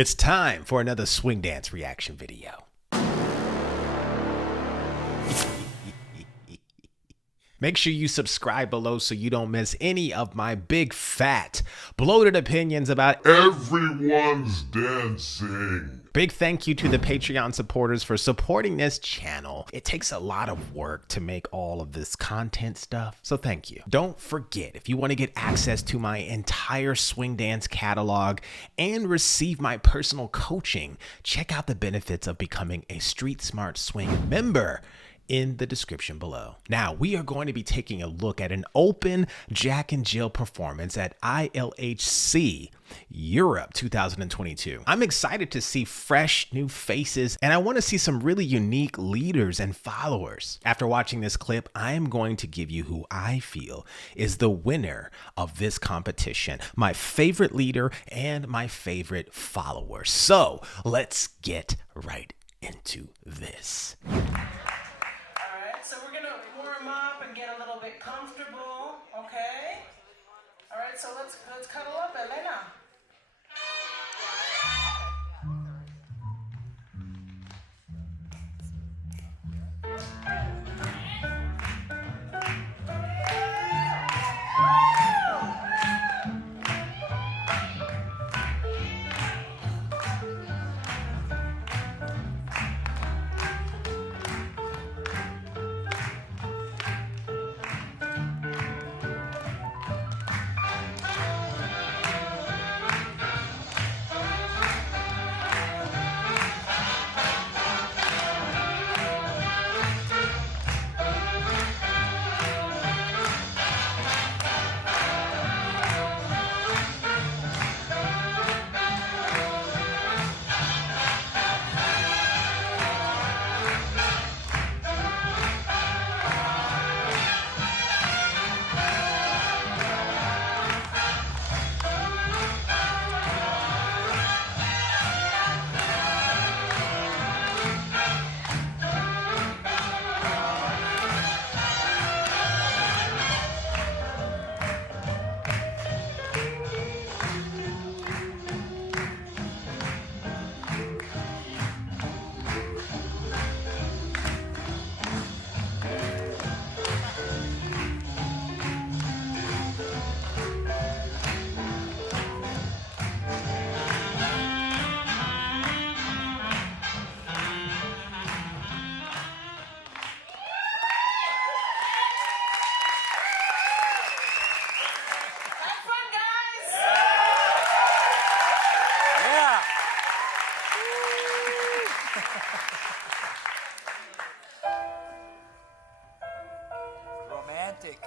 It's time for another swing dance reaction video. Make sure you subscribe below so you don't miss any of my big fat bloated opinions about everyone's dancing. Big thank you to the Patreon supporters for supporting this channel. It takes a lot of work to make all of this content stuff, so thank you. Don't forget, if you want to get access to my entire swing dance catalog and receive my personal coaching, check out the benefits of becoming a Street Smart Swing member in the description below. Now, we are going to be taking a look at an open Jack and Jill performance at ILHC Europe 2022. I'm excited to see fresh new faces, and I want to see some really unique leaders and followers. After watching this clip, I am going to give you who I feel is the winner of this competition, my favorite leader and my favorite follower. So let's get right into this. So we're going to warm up and get a little bit comfortable, okay? All right, so let's cuddle up, Elena. Romantic.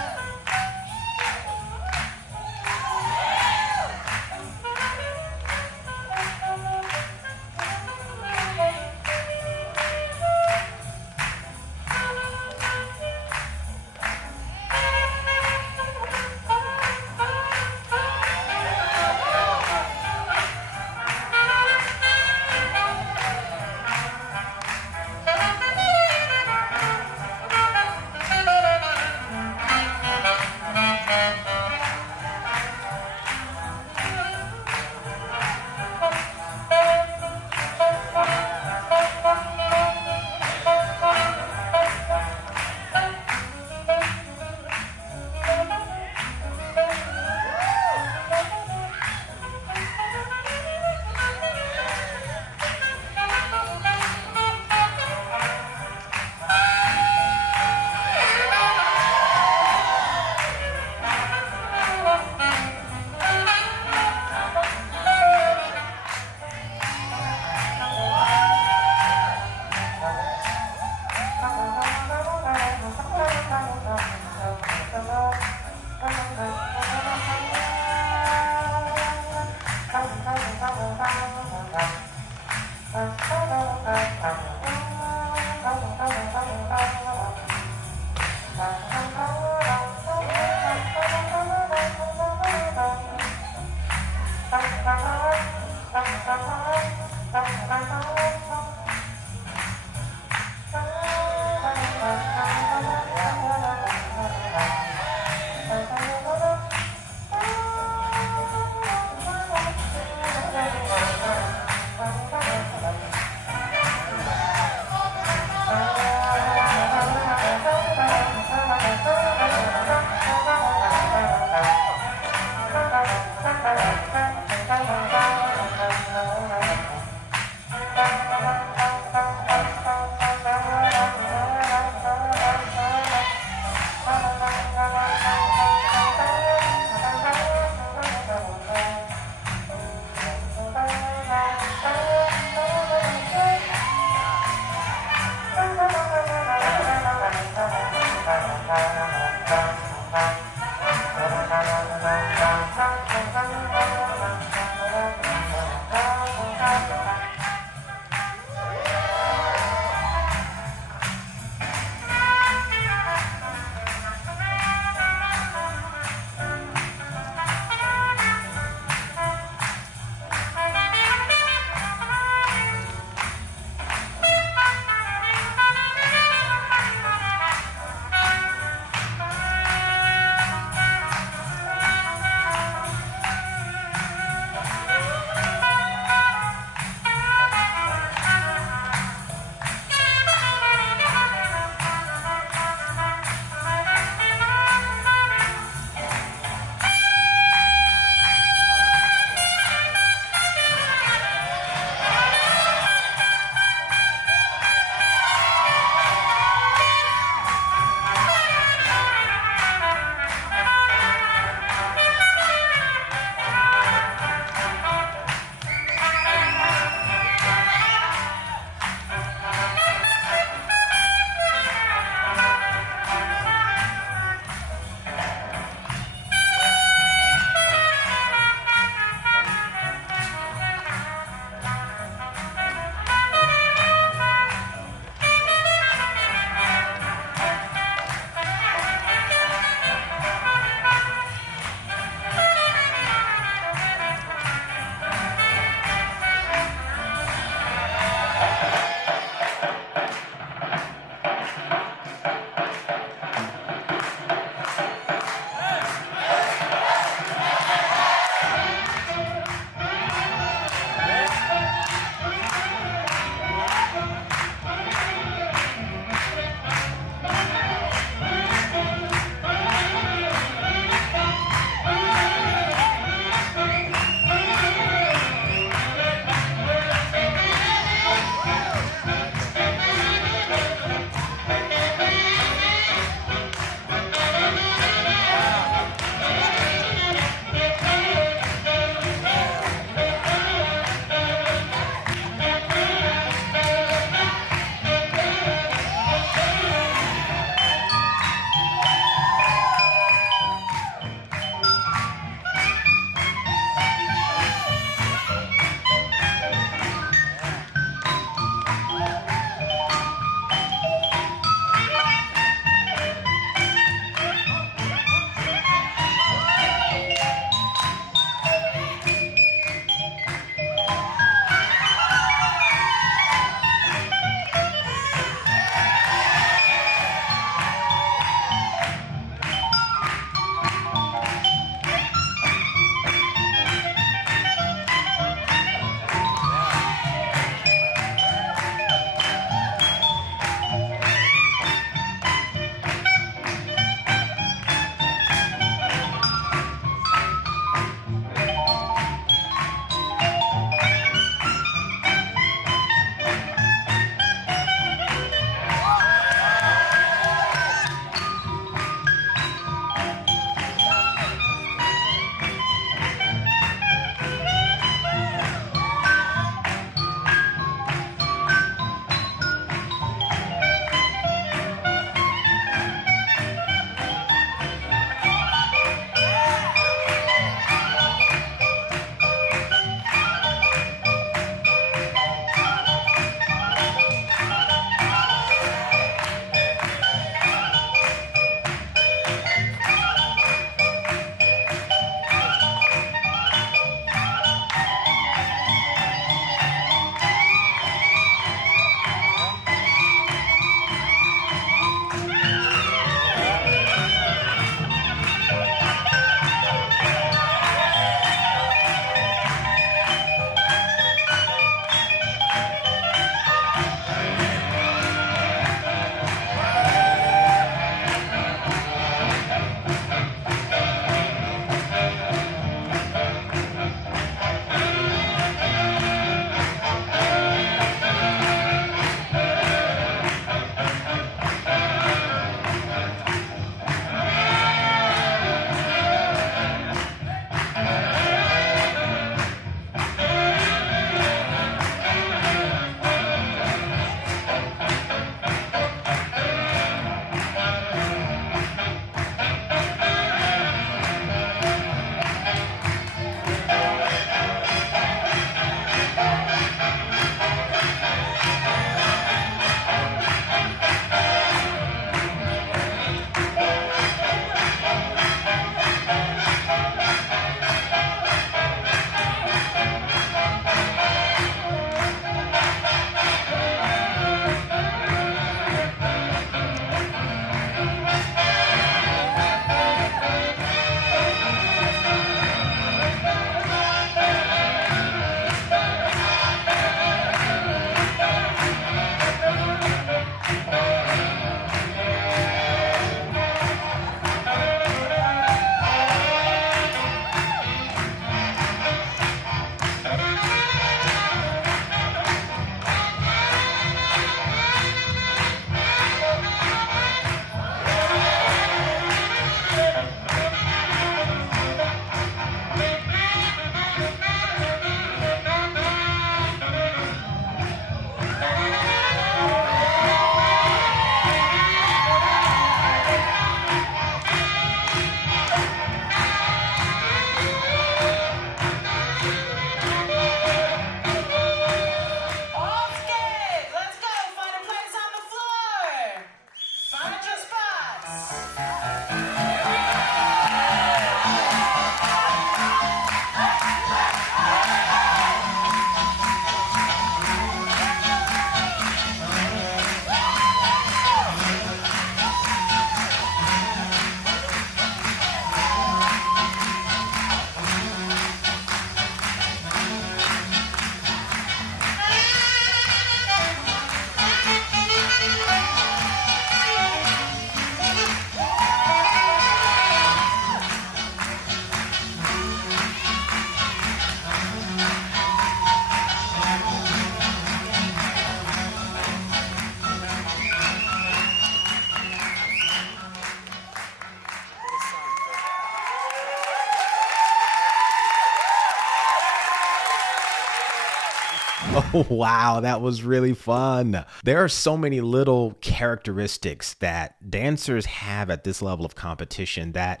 Oh, wow, that was really fun. There are so many little characteristics that dancers have at this level of competition that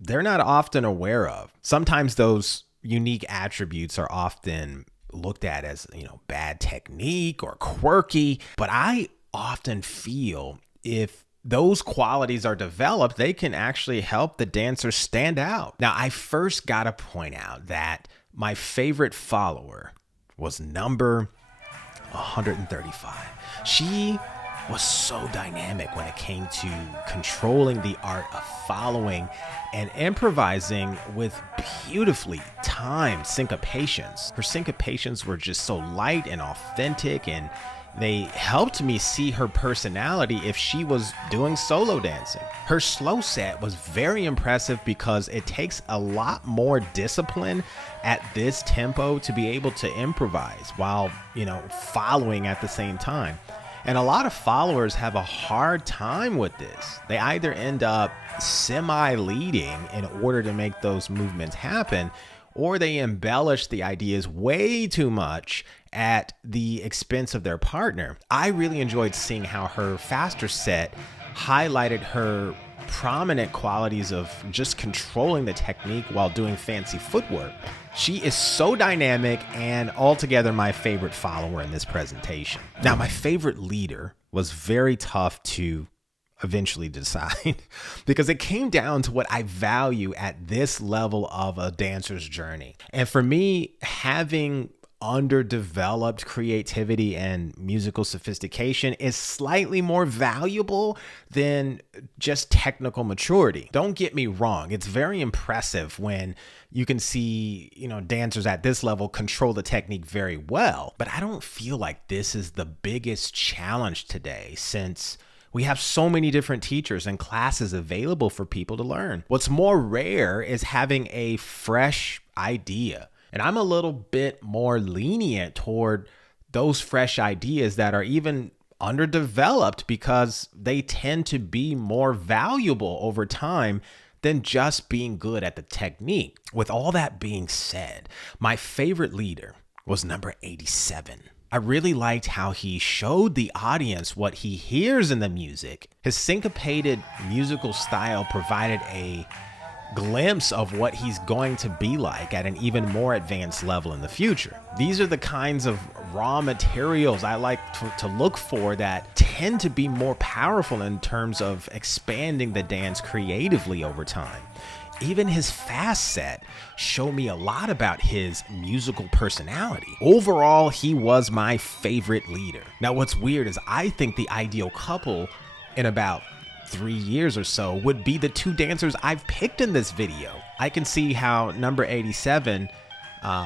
they're not often aware of. Sometimes those unique attributes are often looked at as, bad technique or quirky, but I often feel if those qualities are developed, they can actually help the dancer stand out. Now, I first got to point out that my favorite follower was number 135. She was so dynamic when it came to controlling the art of following and improvising with beautifully timed syncopations. Her syncopations were just so light and authentic, and they helped me see her personality if she was doing solo dancing. Her slow set was very impressive because it takes a lot more discipline at this tempo to be able to improvise while, following at the same time. And a lot of followers have a hard time with this. They either end up semi-leading in order to make those movements happen, or they embellish the ideas way too much at the expense of their partner. I really enjoyed seeing how her faster set highlighted her prominent qualities of just controlling the technique while doing fancy footwork. She is so dynamic and altogether my favorite follower in this presentation. Now, my favorite leader was very tough to eventually decide because it came down to what I value at this level of a dancer's journey. And for me, having underdeveloped creativity and musical sophistication is slightly more valuable than just technical maturity. Don't get me wrong. It's very impressive when you can see, dancers at this level control the technique very well. But I don't feel like this is the biggest challenge today, since we have so many different teachers and classes available for people to learn. What's more rare is having a fresh idea. And I'm a little bit more lenient toward those fresh ideas that are even underdeveloped because they tend to be more valuable over time than just being good at the technique. With all that being said, my favorite leader was number 87. I really liked how he showed the audience what he hears in the music. His syncopated musical style provided a glimpse of what he's going to be like at an even more advanced level in the future. These are the kinds of raw materials I like to look for that tend to be more powerful in terms of expanding the dance creatively over time. Even his fast set showed me a lot about his musical personality. Overall, he was my favorite leader. Now, what's weird is I think the ideal couple in about 3 years or so would be the two dancers I've picked in this video. I can see how number 87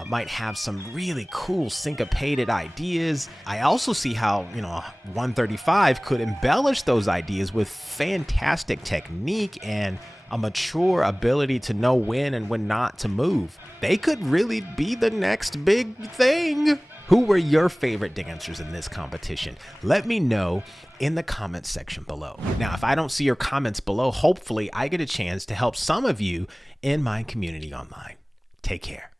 might have some really cool syncopated ideas. I also see how, 135 could embellish those ideas with fantastic technique and a mature ability to know when and when not to move. They could really be the next big thing. Who were your favorite dancers in this competition? Let me know in the comments section below. Now, if I don't see your comments below, hopefully I get a chance to help some of you in my community online. Take care.